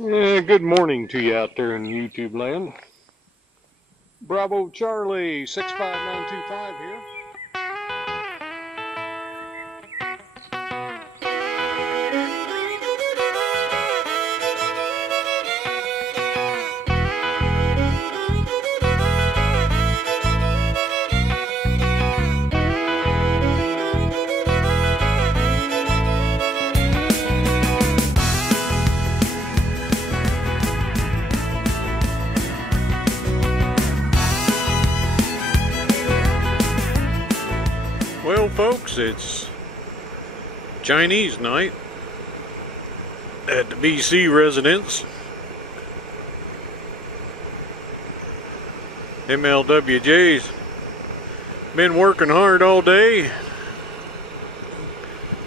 Good morning to you out there in YouTube land. Bravo Charlie 65925 here. Well, folks, it's Chinese night at the BC residence. MLWJ's been working hard all day.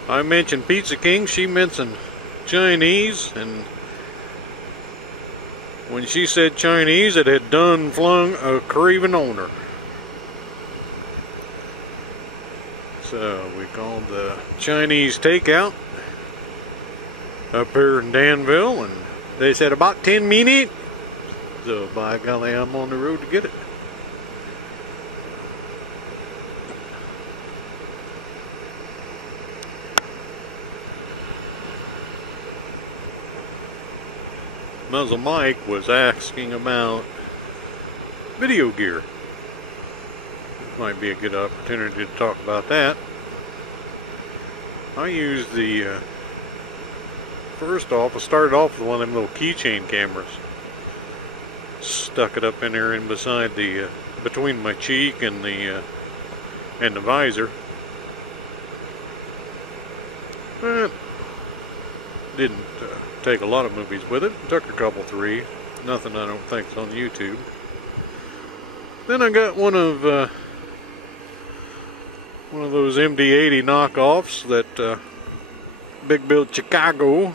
I mentioned Pizza King, she mentioned Chinese, and when she said Chinese, it had done flung a craving on her. So we called the Chinese takeout up here in Danville, and they said about 10 minutes. So by golly, I'm on the road to get it. Muzzle Mike was asking about video gear. Might be a good opportunity to talk about that. I used the first off, I started off with one of them little keychain cameras. Stuck it up in there in beside the between my cheek and the visor. But didn't take a lot of movies with it. Took a couple, three. Nothing I don't think's on YouTube. Then I got one of those MD-80 knockoffs that Big Bill Chicago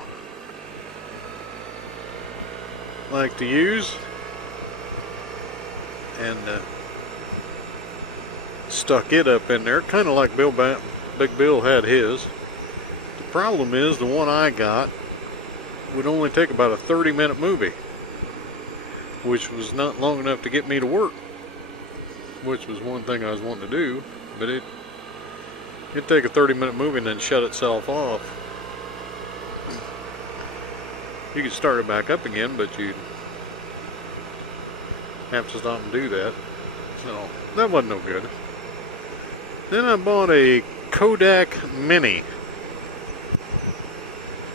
like to use, and stuck it up in there, kind of like Big Bill had his. The problem is the one I got would only take about a 30-minute movie, which was not long enough to get me to work, which was one thing I was wanting to do, but it'd take a 30-minute movie and then shut itself off. You could start it back up again, but you'd have to stop and do that. So that wasn't no good. Then I bought a Kodak Mini.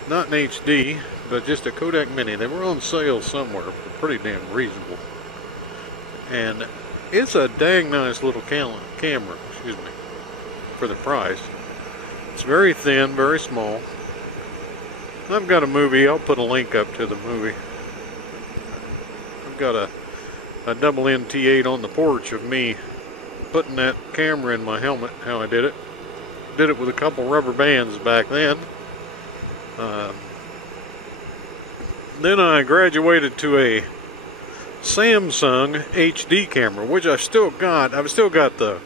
Not an HD, but just a Kodak Mini. They were on sale somewhere for pretty damn reasonable. And it's a dang nice little camera, excuse me, for the price. It's very thin, very small. I've got a movie, I'll put a link up to the movie. I've got a double NT8 on the porch of me putting that camera in my helmet, how I did it. Did it with a couple rubber bands back then. Then I graduated to a Samsung HD camera, which I've still got. I've still got the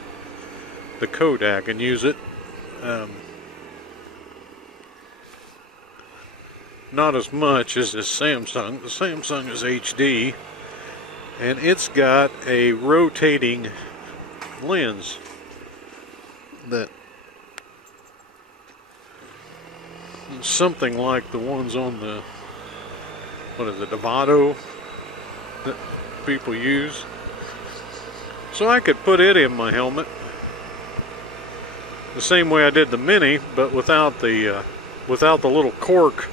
Kodak and use it. Not as much as this Samsung. The Samsung is HD, and it's got a rotating lens that is something like the ones on the, what is it, the Vado that people use. So I could put it in my helmet the same way I did the Mini, but without the little cork.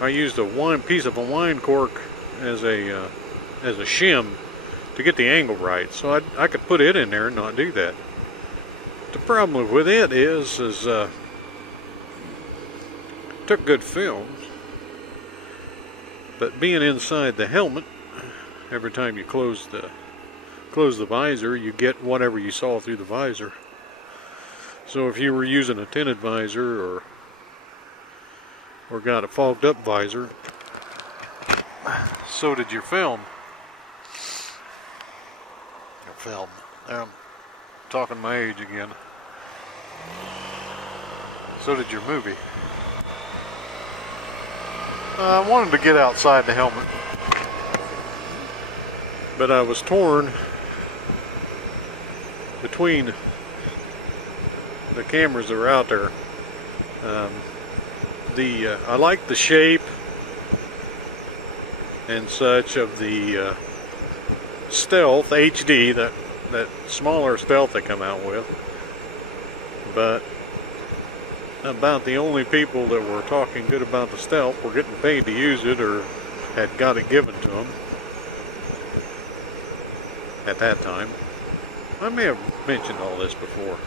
I used a piece of a wine cork as a shim to get the angle right, so I could put it in there and not do that. The problem with it is took good films, but being inside the helmet, every time you close the visor, you get whatever you saw through the visor. So if you were using a tinted visor or got a fogged up visor, so did your film. I'm talking my age again. So did your movie. I wanted to get outside the helmet, but I was torn between the cameras that were out there. I like the shape and such of the Stealth HD, that smaller Stealth they come out with, but about the only people that were talking good about the Stealth were getting paid to use it or had got it given to them at that time. I may have mentioned all this before.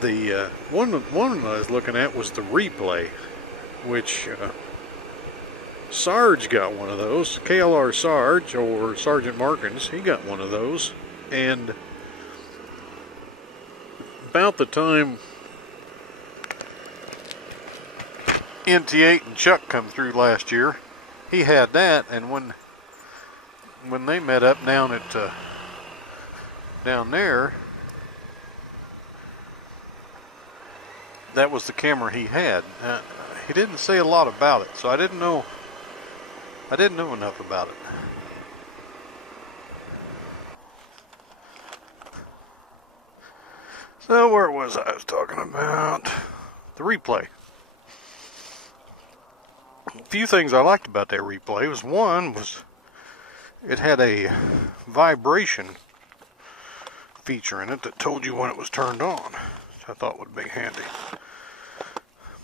The one I was looking at was the Replay, which Sarge got one of those. KLR Sarge, or Sergeant Markins, he got one of those. And about the time NT8 and Chuck come through last year, he had that. And when they met up down at down there, that was the camera he had. He didn't say a lot about it, so I didn't know enough about it. So where was I was talking about? The Replay. A few things I liked about that Replay was it had a vibration feature in it that told you when it was turned on, which I thought would be handy.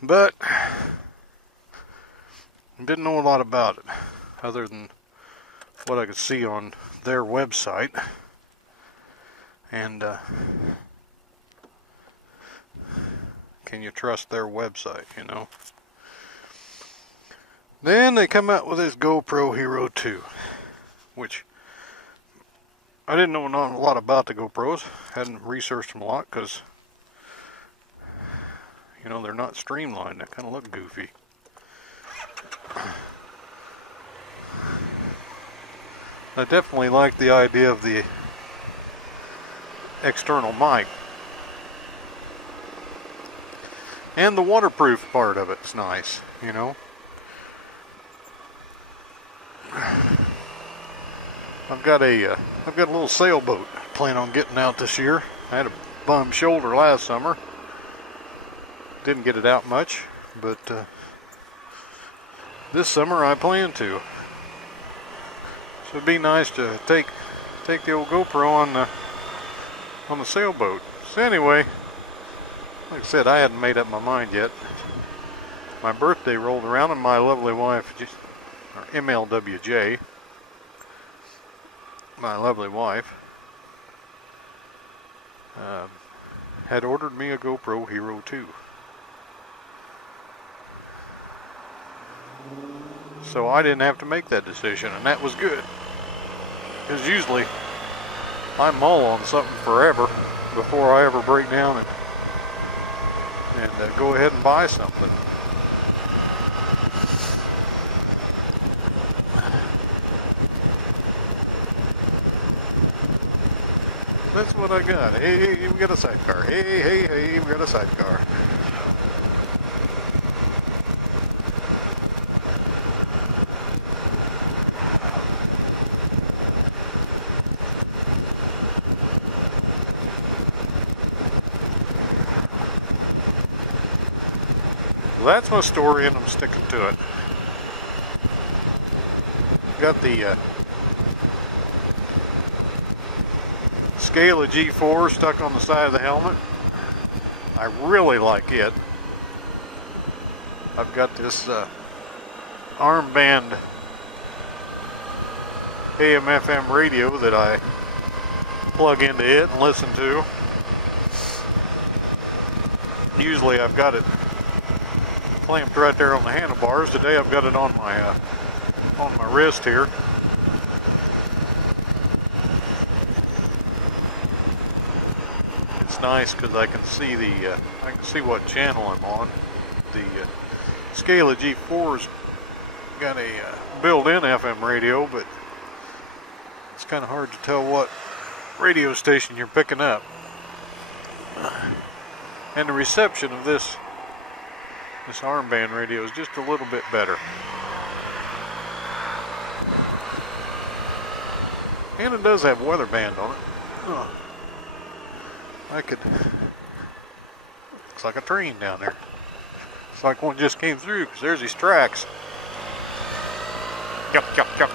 But didn't know a lot about it, other than what I could see on their website. And can you trust their website, you know? Then they come out with this GoPro Hero 2, which I didn't know a lot about the GoPros. Hadn't researched them a lot because, you know, they're not streamlined. They kind of look goofy. I definitely like the idea of the external mic. And the waterproof part of it's nice, you know. I've got a little sailboat I plan on getting out this year. I had a bum shoulder last summer. Didn't get it out much, but this summer I plan to. So it'd be nice to take the old GoPro on the sailboat. So anyway, like I said, I hadn't made up my mind yet. My birthday rolled around and my lovely wife, or MLWJ, my lovely wife, had ordered me a GoPro Hero 2. So I didn't have to make that decision, and that was good. Because usually I mull on something forever before I ever break down and go ahead and buy something. That's what I got. Hey, we got a sidecar. Hey, we got a sidecar. Well, that's my story, and I'm sticking to it. Got the Scala G4 stuck on the side of the helmet. I really like it. I've got this armband AM/FM radio that I plug into it and listen to. Usually I've got it clamped right there on the handlebars. Today I've got it on my wrist here. It's nice because I can see what channel I'm on. The Scala G4's got a built-in FM radio, but it's kind of hard to tell what radio station you're picking up. And the reception of this armband radio is just a little bit better. And it does have weather band on it. Oh, looks like a train down there. It's like one just came through because there's these tracks. Yuck, yuck, yuck.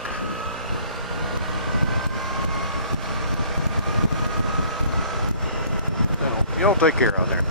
Y'all take care out there.